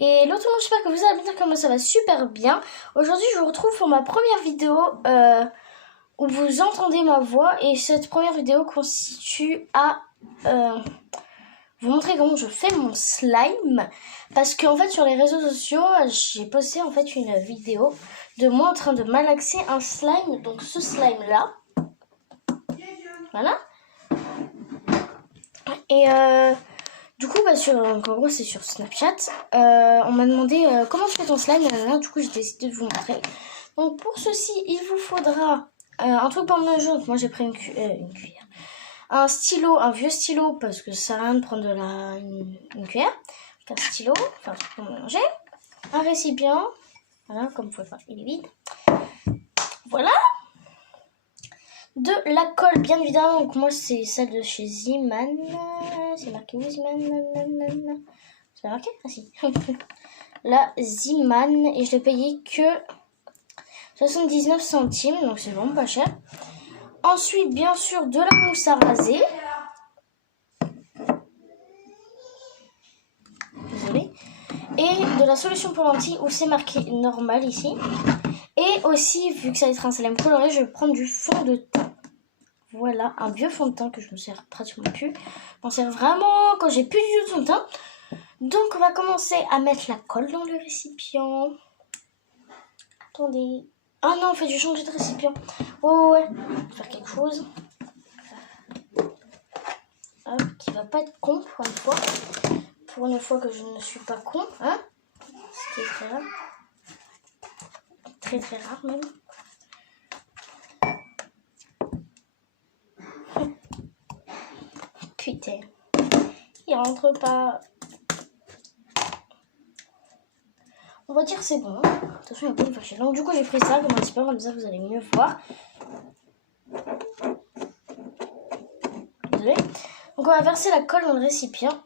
Et l'autre monde, j'espère que vous allez bien, comment ça va super bien. Aujourd'hui, je vous retrouve pour ma première vidéo où vous entendez ma voix. Et cette première vidéo constitue à vous montrer comment je fais mon slime. Parce qu'en fait, sur les réseaux sociaux, j'ai posté en fait une vidéo de moi en train de malaxer un slime. Donc ce slime-là. Voilà. Et du coup, en gros, c'est sur Snapchat. On m'a demandé comment tu fais ton slime. Du coup, j'ai décidé de vous montrer. Donc, pour ceci, il vous faudra un truc pour me joindre. Moi, j'ai pris une cuillère. Un stylo, un vieux stylo, parce que ça sert à rien de prendre une cuillère. Un stylo, enfin, un truc pour mélanger. Un récipient. Voilà, comme vous pouvez voir, il est vide. Voilà. De la colle, bien évidemment. Donc, moi, c'est celle de chez Ziman. C'est marqué où Ziman? C'est marqué? Ah si. La Ziman. Et je l'ai payé que 79 centimes. Donc, c'est vraiment pas cher. Ensuite, bien sûr, de la mousse à raser. Désolée. Et de la solution pour lentilles où c'est marqué normal ici. Et aussi, vu que ça va être un slime coloré, je vais prendre du fond de teint. Voilà, un vieux fond de teint que je me sers pratiquement plus. Je m'en sers vraiment quand j'ai plus du tout de fond de teint. Donc, on va commencer à mettre la colle dans le récipient. Attendez. Ah non, en fait, j'ai changé de récipient. Ouais. Je vais faire quelque chose. Hop, qui va pas être con pour une fois. Pour une fois que je ne suis pas con. Hein, ce qui est très rare. Très très rare même. Putain. Il rentre pas. On va dire c'est bon. Attention, il n'y a pas de fâcher. Donc du coup, j'ai pris ça comme un petit peu, comme ça vous allez mieux voir. Désolée. Donc on va verser la colle dans le récipient.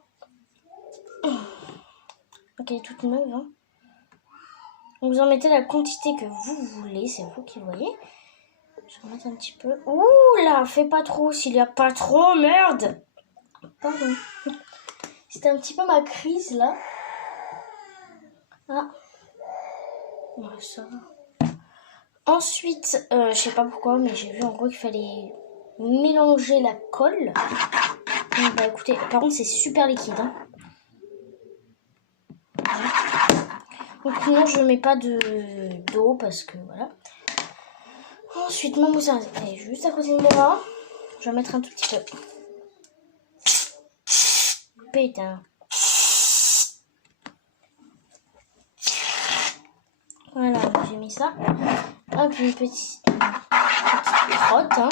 Ok, elle est toute neuve. Hein. Donc vous en mettez la quantité que vous voulez, c'est vous qui voyez. Je vais remettre un petit peu. Ouh là, fais pas trop s'il n'y a pas trop, merde. Pardon. C'était un petit peu ma crise là. Ah. Ouais, ça va. Ensuite, je sais pas pourquoi, mais j'ai vu en gros qu'il fallait mélanger la colle. Donc, bah écoutez, par contre c'est super liquide. Hein. Voilà. Donc non, je mets pas d'eau parce que voilà. Ensuite, ma mousse elle est juste à côté de moi. Je vais mettre un tout petit peu. Putain. Voilà, j'ai mis ça. Hop, une petite crotte. Hein.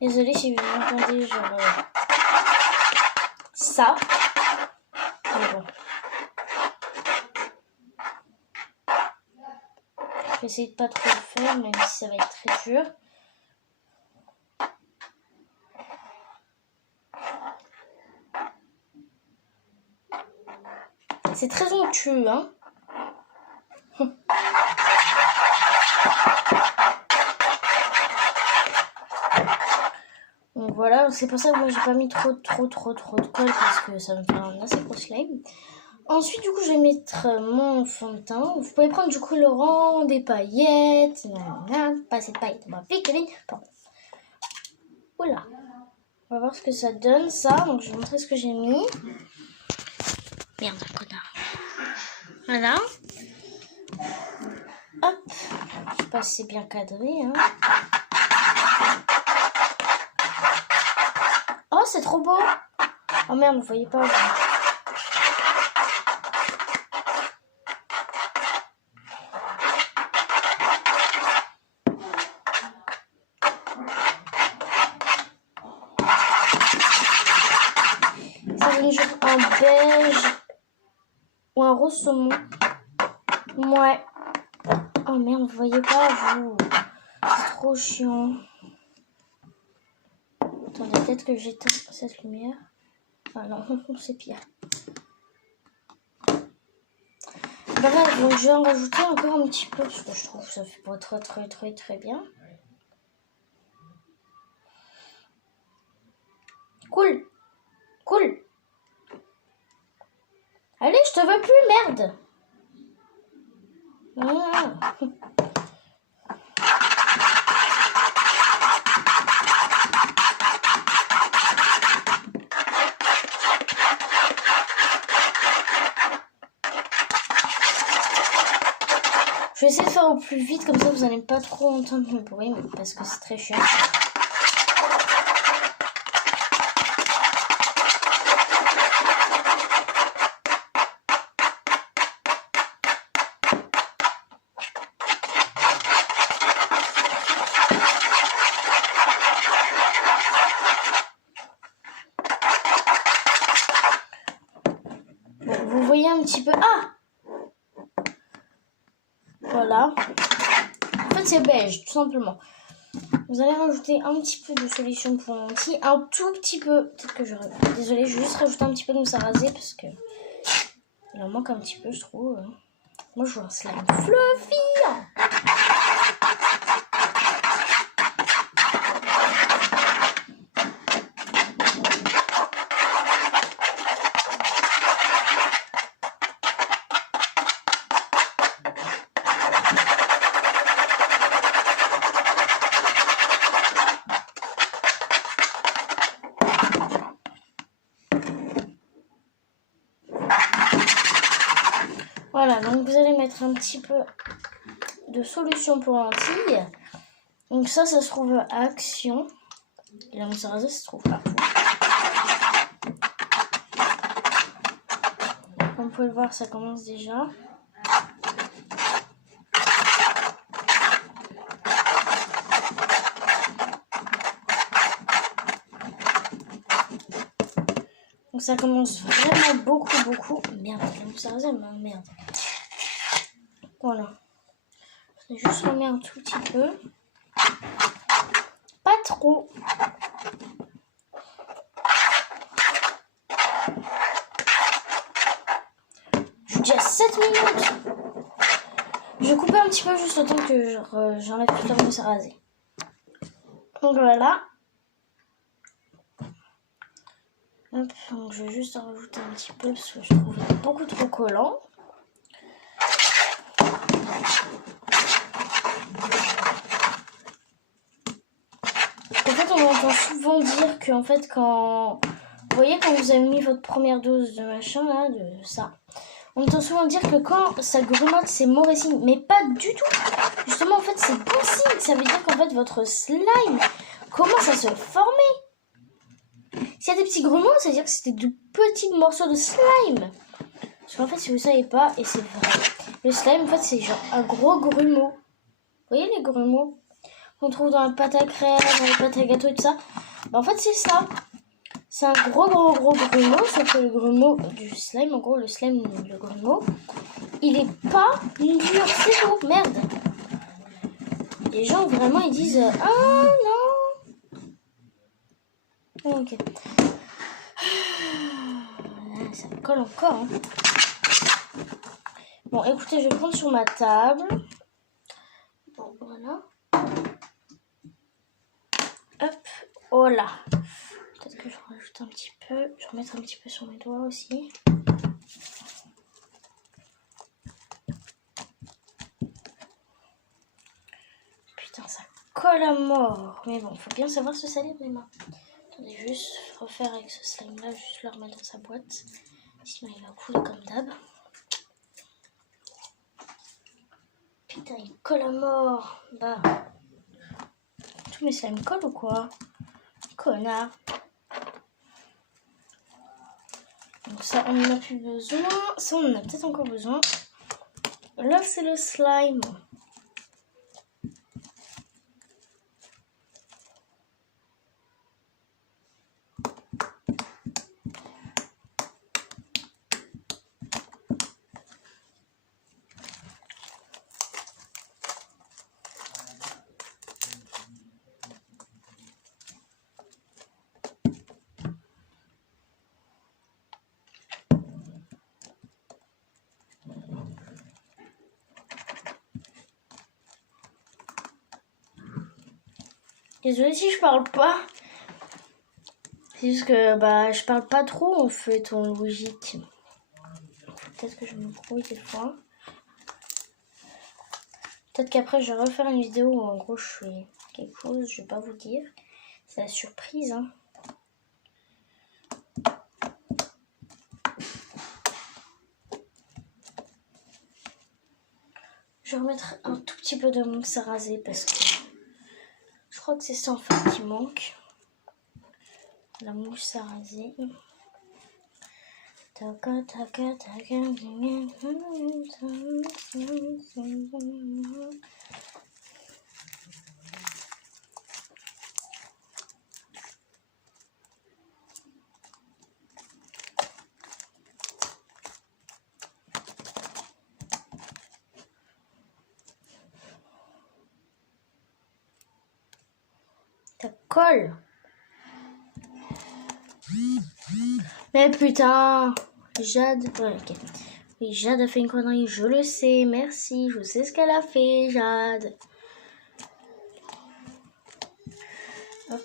Désolée si vous entendez genre ça. Mais bon. Je vais essayer de pas trop le faire, même si ça va être très dur. C'est très onctueux, hein. Donc voilà, c'est pour ça que moi j'ai pas mis trop de colle parce que ça me fait un assez gros slime. Ensuite, du coup, je vais mettre mon fond de teint. Vous pouvez prendre du colorant, des paillettes, pas cette paillette, on va piquer vite. Voilà. On va voir ce que ça donne, ça. Donc, je vais vous montrer ce que j'ai mis. Merde, connard. Voilà. Hop. Je sais pas si c'est bien cadré. Hein. Oh, c'est trop beau. Oh merde, vous voyez pas. Ça donne genre un beige ou un rose saumon. Ouais. Oh merde, vous voyez pas, vous. C'est trop chiant. Attendez, peut-être que j'éteins cette lumière. Ah non, c'est pire. Bref, donc je vais en rajouter encore un petit peu parce que je trouve que ça fait pas très bien. Cool. Cool. Allez, je te veux plus, merde. Voilà. Je vais essayer de faire au plus vite, comme ça vous n'allez pas trop entendre mon bruit, parce que c'est très chiant. Bon, vous voyez un petit peu... Ah! Voilà. En fait, c'est beige, tout simplement. Vous allez rajouter un petit peu de solution pour lentilles, un tout petit peu. Peut-être que je... Désolée, je vais juste rajouter un petit peu de mousse à raser parce que il en manque un petit peu, je trouve. Moi, je veux un slime fluffy. Voilà, donc vous allez mettre un petit peu de solution pour lentilles. Donc ça se trouve à Action. Et la mousse à raser se trouve à Comme vous pouvez le voir, ça commence déjà. Donc ça commence vraiment beaucoup. Merde, la mousse à raser m'emmerde. Voilà. Je vais juste remettre un tout petit peu. Pas trop. Je suis déjà à 7 minutes. Je vais couper un petit peu juste le temps que j'enlève toute la mousse à raser. Donc voilà. Hop, donc je vais juste en rajouter un petit peu parce que je trouve beaucoup trop collant. En fait, on entend souvent dire que en fait, quand vous voyez quand vous avez mis votre première dose de machin là, de ça, on entend souvent dire que quand ça grelotte, c'est mauvais signe, mais pas du tout. Justement, en fait, c'est bon signe. Ça veut dire qu'en fait, votre slime commence à se former. S'il y a des petits grumeaux, ça veut dire que c'était de petits morceaux de slime. Parce qu'en fait, si vous savez pas, et c'est vrai, le slime, en fait, c'est genre un gros grumeau. Vous voyez les grumeaux qu'on trouve dans la pâte à crème, dans les pâtes à gâteau et tout ça? Bah, en fait, c'est ça. C'est un gros grumeau, sauf que le grumeau du slime, en gros, le slime, le grumeau, il est pas dur, c'est tout. Merde. Les gens, vraiment, ils disent « Ah, non !» Ok. Ça me colle encore. Hein. Bon, écoutez, je vais prendre sur ma table. Bon, voilà. Hop, voilà. Peut-être que je rajoute un petit peu. Je vais remettre un petit peu sur mes doigts aussi. Putain, ça colle à mort. Mais bon, faut bien savoir se salir les mains. Attendez, juste refaire avec ce slime là, juste le remettre dans sa boîte. Sinon, il va couler comme d'hab. Putain, il colle à mort. Bah. Tous mes slimes collent ou quoi? Connard. Donc ça, on n'en a plus besoin. Ça, on en a peut-être encore besoin. Là, c'est le slime. Désolée si je parle pas. C'est juste que bah je parle pas trop en fait en logique. Peut-être que je me brouille des fois. Peut-être qu'après je vais refaire une vidéo où en gros je fais quelque chose, je vais pas vous dire. C'est la surprise hein. Je vais remettre un tout petit peu de mousse à raser parce que je crois que c'est ça en fait qui manque. La mousse à raser. Taka, taka, taka. Ça colle. Mais putain, Jade. Ouais, ok. Oui, Jade a fait une connerie, je le sais. Merci, je sais ce qu'elle a fait, Jade. Hop.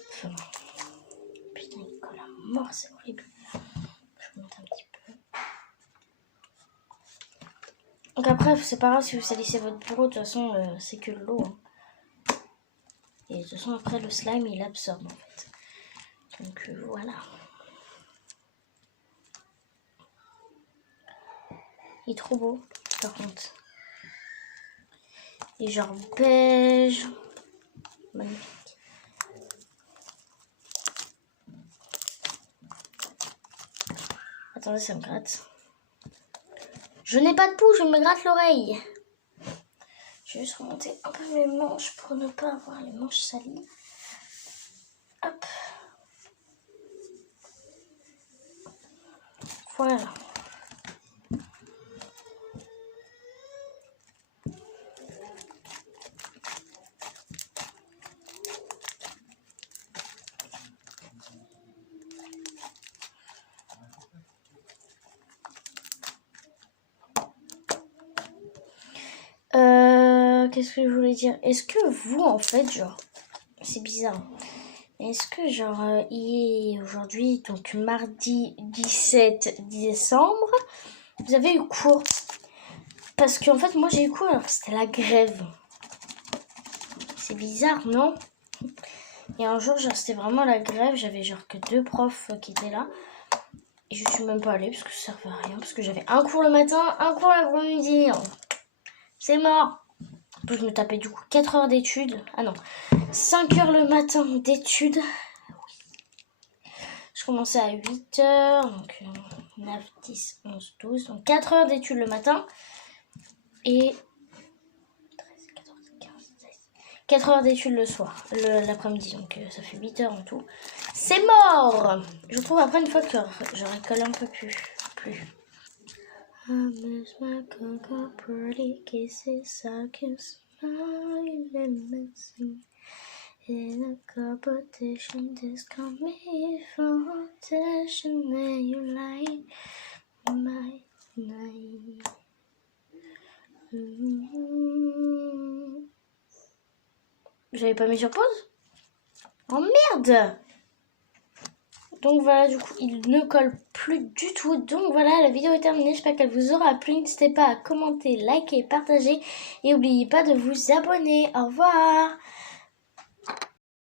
Putain, il colle à mort, c'est horrible. Je monte un petit peu. Donc après, c'est pas grave si vous salissez votre bureau, de toute façon, c'est que de l'eau. Hein. Et de toute façon, après, le slime, il absorbe en fait. Donc voilà. Il est trop beau, par contre. Et genre beige. Magnifique. Attendez, ça me gratte. Je n'ai pas de pouce, je me gratte l'oreille. Je vais juste remonter un peu mes manches pour ne pas avoir les manches salies. Hop. Voilà. Qu'est-ce que je voulais dire? Est-ce que vous, en fait, genre, c'est bizarre. Est-ce que, genre, il est aujourd'hui, donc mardi 17 décembre, vous avez eu cours? Parce qu'en fait, moi, j'ai eu cours alors que c'était la grève. C'est bizarre, non? Et un jour, genre, c'était vraiment la grève. J'avais genre que 2 profs qui étaient là. Et je suis même pas allée parce que ça servait à rien. Parce que j'avais un cours le matin, un cours l'après-midi. C'est mort. Je me tapais du coup 4 heures d'études. Ah non, 5 heures le matin d'études. Je commençais à 8 heures. Donc 9, 10, 11, 12. Donc 4 heures d'études le matin. Et 13, 14, 15, 16. 4 heures d'études le soir, l'après-midi. Donc ça fait 8 heures en tout. C'est mort. Je trouve après une fois que j'aurais collé un peu plus. I miss my cocoa pretty kisses. I can smile and missing in a competition. This come me for attention. Then you light my night. J'avais pas mis sur pause? Oh merde! Donc voilà, du coup, il ne colle plus du tout. Donc voilà, la vidéo est terminée. J'espère qu'elle vous aura plu. N'hésitez pas à commenter, liker, partager. Et n'oubliez pas de vous abonner. Au revoir!